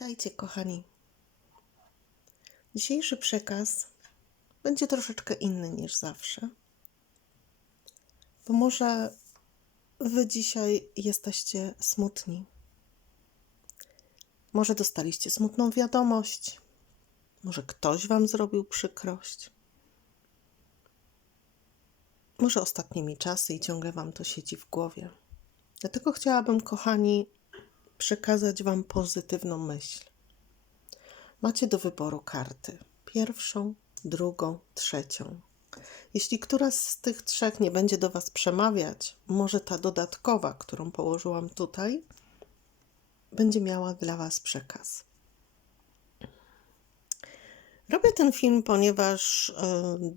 Witajcie, kochani. Dzisiejszy przekaz będzie troszeczkę inny niż zawsze. Bo może wy dzisiaj jesteście smutni. Może dostaliście smutną wiadomość. Może ktoś wam zrobił przykrość. Może ostatnimi czasy i ciągle wam to siedzi w głowie. Dlatego chciałabym, kochani, przekazać Wam pozytywną myśl. Macie do wyboru karty: pierwszą, drugą, trzecią. Jeśli któraś z tych trzech nie będzie do Was przemawiać, może ta dodatkowa, którą położyłam tutaj, będzie miała dla Was przekaz. Robię ten film, ponieważ y,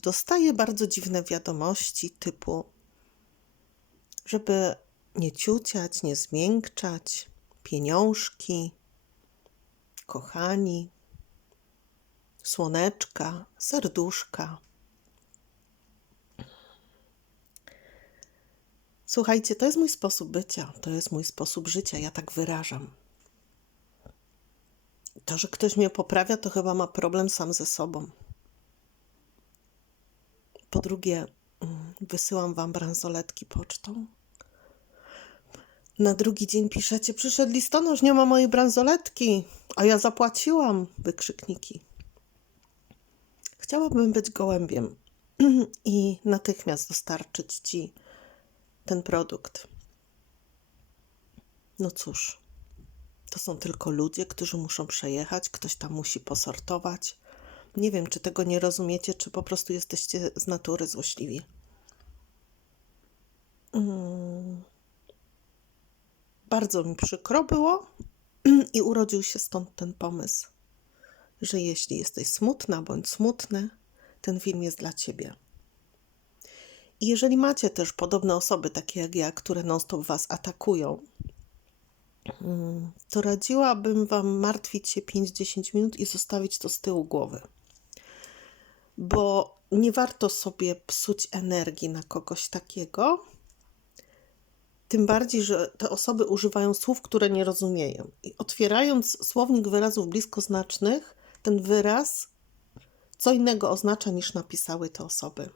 dostaję bardzo dziwne wiadomości typu, żeby nie ciuciać, nie zmiękczać, pieniążki, kochani, słoneczka, serduszka. Słuchajcie, to jest mój sposób bycia, to jest mój sposób życia, ja tak wyrażam. To, że ktoś mnie poprawia, to chyba ma problem sam ze sobą. Po drugie, mm, wysyłam wam bransoletki pocztą. Na drugi dzień piszecie, przyszedł listonosz, nie ma mojej bransoletki, a ja zapłaciłam, wykrzykniki. Chciałabym być gołębiem i natychmiast dostarczyć ci ten produkt. No cóż, to są tylko ludzie, którzy muszą przejechać, ktoś tam musi posortować. Nie wiem, czy tego nie rozumiecie, czy po prostu jesteście z natury złośliwi. Mm. Bardzo mi przykro było i urodził się stąd ten pomysł, że jeśli jesteś smutna bądź smutny, ten film jest dla ciebie. I jeżeli macie też podobne osoby, takie jak ja, które non-stop was atakują, mm, to radziłabym wam martwić się 5-10 minut i zostawić to z tyłu głowy. Bo nie warto sobie psuć energii na kogoś takiego, tym bardziej, że te osoby używają słów, które nie rozumieją. I otwierając słownik wyrazów bliskoznacznych, ten wyraz co innego oznacza niż napisały te osoby.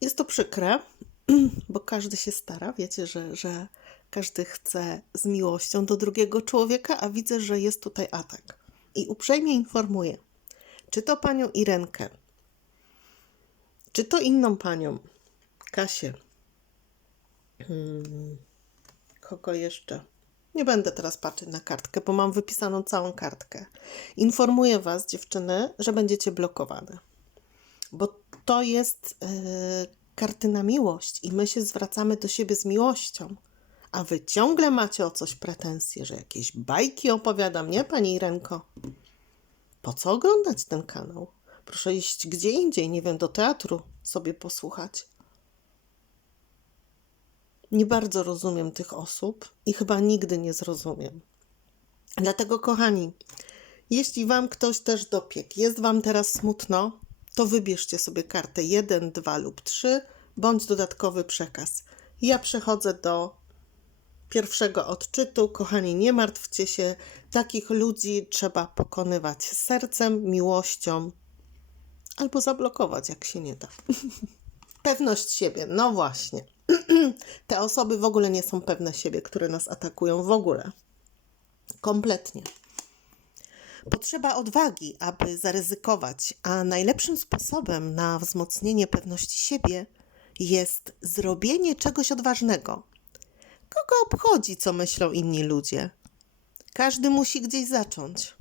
Jest to przykre, bo każdy się stara. Wiecie, że, że każdy chce z miłością do drugiego człowieka, a widzę, że jest tutaj atak. I uprzejmie informuję, czy to panią Irenkę, czy to inną panią? Kasię. Hmm. Kogo jeszcze? Nie będę teraz patrzeć na kartkę, bo mam wypisaną całą kartkę. Informuję Was, dziewczyny, że będziecie blokowane. Bo to jest yy, karty na miłość i my się zwracamy do siebie z miłością. A Wy ciągle macie o coś pretensje, że jakieś bajki opowiadam, nie, Pani Irenko? Po co oglądać ten kanał? Proszę iść gdzie indziej, nie wiem, do teatru sobie posłuchać. Nie bardzo rozumiem tych osób i chyba nigdy nie zrozumiem. Dlatego, kochani, jeśli Wam ktoś też dopiekł, jest Wam teraz smutno, to wybierzcie sobie kartę 1, 2 lub 3 bądź dodatkowy przekaz. Ja przechodzę do pierwszego odczytu. Kochani, nie martwcie się, takich ludzi trzeba pokonywać sercem, miłością albo zablokować, jak się nie da. Pewność siebie, no właśnie. Te osoby w ogóle nie są pewne siebie, które nas atakują w ogóle. Kompletnie. Potrzeba odwagi, aby zaryzykować, a najlepszym sposobem na wzmocnienie pewności siebie jest zrobienie czegoś odważnego. Kogo obchodzi, co myślą inni ludzie? Każdy musi gdzieś zacząć.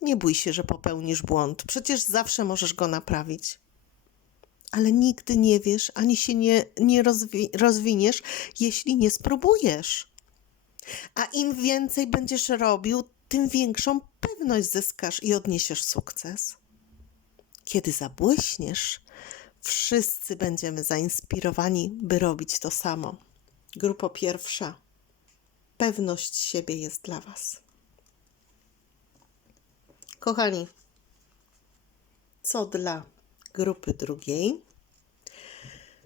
Nie bój się, że popełnisz błąd, przecież zawsze możesz go naprawić. Ale nigdy nie wiesz, ani się nie, nie rozwi rozwiniesz, jeśli nie spróbujesz. A im więcej będziesz robił, tym większą pewność zyskasz i odniesiesz sukces. Kiedy zabłyśniesz, wszyscy będziemy zainspirowani, by robić to samo. Grupa pierwsza. Pewność siebie jest dla Was. Kochani, co dla grupy drugiej?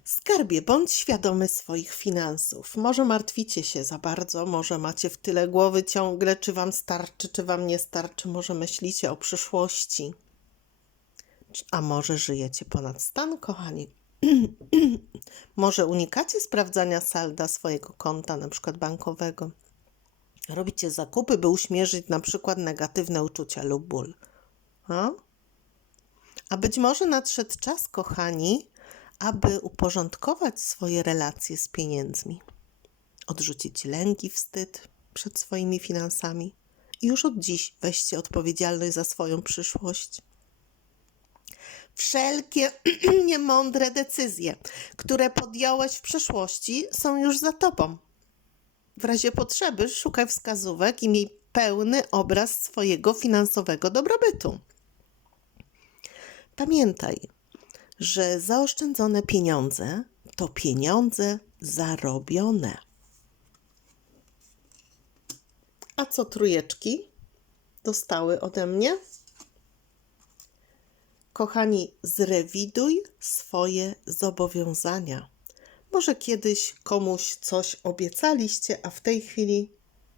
Skarbie, bądź świadomy swoich finansów. Może martwicie się za bardzo, może macie w tyle głowy ciągle, czy wam starczy, czy wam nie starczy, może myślicie o przyszłości. A może żyjecie ponad stan, kochani? może unikacie sprawdzania salda swojego konta, na przykład bankowego. Robicie zakupy, by uśmierzyć na przykład negatywne uczucia lub ból. A? A być może nadszedł czas, kochani, aby uporządkować swoje relacje z pieniędzmi, odrzucić lęki, wstyd przed swoimi finansami i już od dziś weźcie odpowiedzialność za swoją przyszłość. Wszelkie niemądre decyzje, które podjąłeś w przeszłości, są już za tobą. W razie potrzeby szukaj wskazówek i miej pełny obraz swojego finansowego dobrobytu. Pamiętaj, że zaoszczędzone pieniądze to pieniądze zarobione. A co trójeczki dostały ode mnie? Kochani, zrewiduj swoje zobowiązania. Może kiedyś komuś coś obiecaliście, a w tej chwili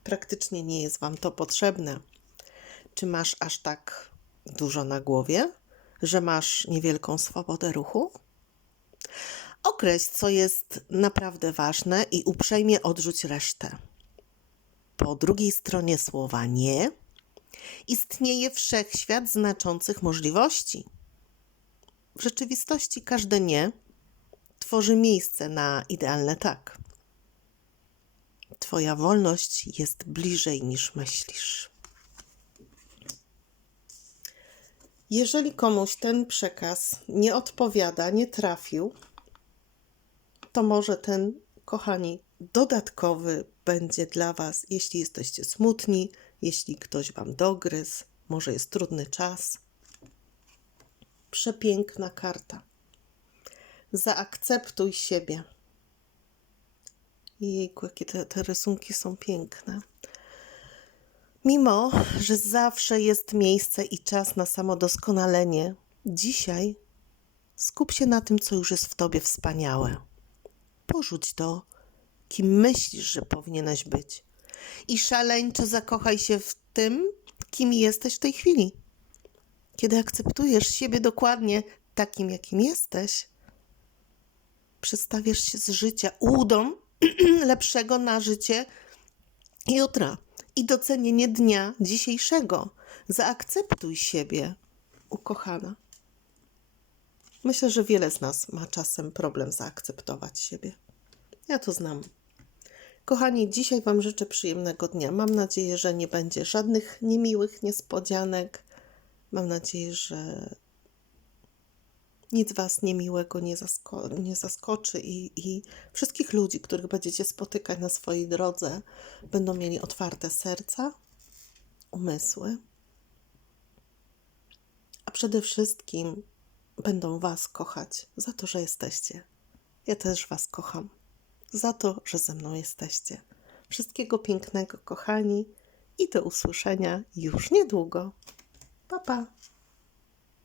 praktycznie nie jest Wam to potrzebne. Czy masz aż tak dużo na głowie, że masz niewielką swobodę ruchu? Określ, co jest naprawdę ważne i uprzejmie odrzuć resztę. Po drugiej stronie słowa nie istnieje wszechświat znaczących możliwości. W rzeczywistości każde nie tworzy miejsce na idealne tak. Twoja wolność jest bliżej niż myślisz. Jeżeli komuś ten przekaz nie odpowiada, nie trafił, to może ten, kochani, dodatkowy będzie dla Was, jeśli jesteście smutni, jeśli ktoś Wam dogryzł, może jest trudny czas. Przepiękna karta. Zaakceptuj siebie. Jejku, jakie te, te rysunki są piękne. Mimo, że zawsze jest miejsce i czas na samodoskonalenie, dzisiaj skup się na tym, co już jest w tobie wspaniałe. Porzuć to, kim myślisz, że powinieneś być. I szaleńczo zakochaj się w tym, kim jesteś w tej chwili. Kiedy akceptujesz siebie dokładnie takim, jakim jesteś, przestawiasz się z życia udą lepszego na życie jutra i docenienie dnia dzisiejszego. Zaakceptuj siebie, ukochana. Myślę, że wiele z nas ma czasem problem zaakceptować siebie. Ja to znam. Kochani, dzisiaj Wam życzę przyjemnego dnia. Mam nadzieję, że nie będzie żadnych niemiłych niespodzianek. Mam nadzieję, że nic Was niemiłego nie, zasko- nie zaskoczy i, i wszystkich ludzi, których będziecie spotykać na swojej drodze, będą mieli otwarte serca, umysły, a przede wszystkim będą Was kochać za to, że jesteście. Ja też Was kocham za to, że ze mną jesteście. Wszystkiego pięknego, kochani, i do usłyszenia już niedługo. Pa, pa.